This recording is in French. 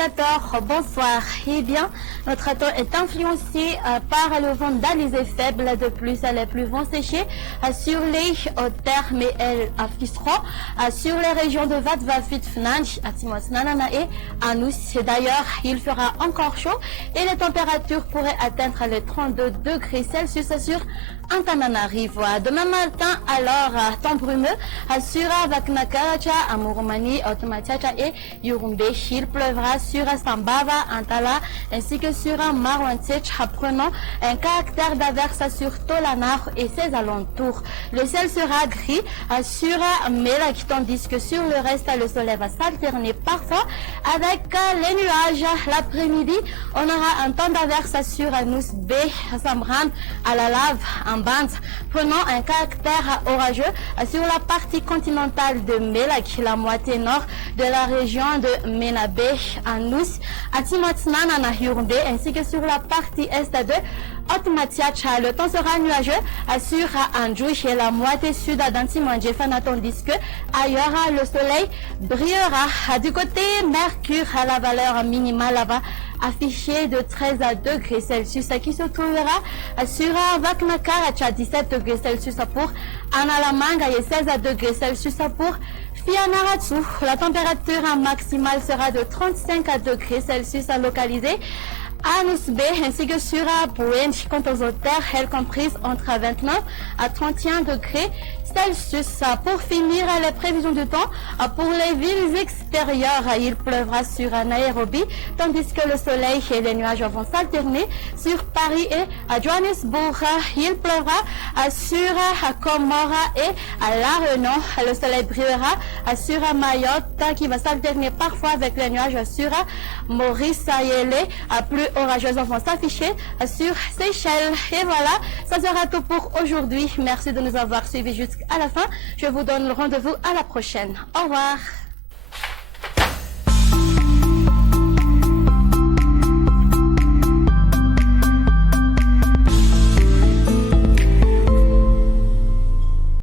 téléspectateurs, bonsoir. Eh bien, notre temps est influencé par le vent d'alizé faible. De plus, les pluies vont sécher sur les terres, mais elles afficheront sur les régions de Vadvafit, Fnanch, Atimos, Nanana et Anous. D'ailleurs, il fera encore chaud et les températures pourraient atteindre les 32 degrés Celsius sur Antananarivo. Demain matin, alors, temps brumeux sur Vaknakaracha, Amurumani, Otomatiacha et Yurumbe. Il pleuvra sur Sambava, Antala ainsi que sur Marwantech, prenant un caractère d'averse sur Tolanar et ses alentours. Le ciel sera gris sur Melak, tandis que sur le reste, le soleil va s'alterner parfois avec les nuages. L'après-midi, on aura un temps d'averse sur Nous B, Samran, à la lave, en bande, prenant un caractère orageux sur la partie continentale de Melak, la moitié nord de la région de Menabe, Anous, Atimatsnana, Yurumbe, ainsi que sur la partie est de Otmatiacha. Le temps sera nuageux sur Andjouch et la moitié sud d'Antimandjefana, tandis que ailleurs le soleil brillera. Du côté Mercure, la valeur minimale va afficher de 13 degrés Celsius, qui se trouvera sur Vaknakaracha, 17 degrés Celsius pour Analamanga et 16 degrés Celsius pour Fianaratu. La température maximale sera de 35 degrés Celsius localisée à Nousbe ainsi que sur Bouen. Quant aux hauteurs, elles comprises entre 29 à 31 degrés Celsius. Pour finir, les prévisions du temps pour les villes extérieures, il pleuvra sur Nairobi, tandis que le soleil et les nuages vont s'alterner sur Paris et à Johannesburg. Il pleuvra sur Comora et à La Réunion. Le soleil brillera sur Mayotte, qui va s'alterner parfois avec les nuages sur Maurice et les plus orageuses vont s'afficher sur Seychelles. Et voilà, ça sera tout pour aujourd'hui. Merci de nous avoir suivis jusqu'à la fin. Je vous donne rendez-vous à la prochaine. Au revoir.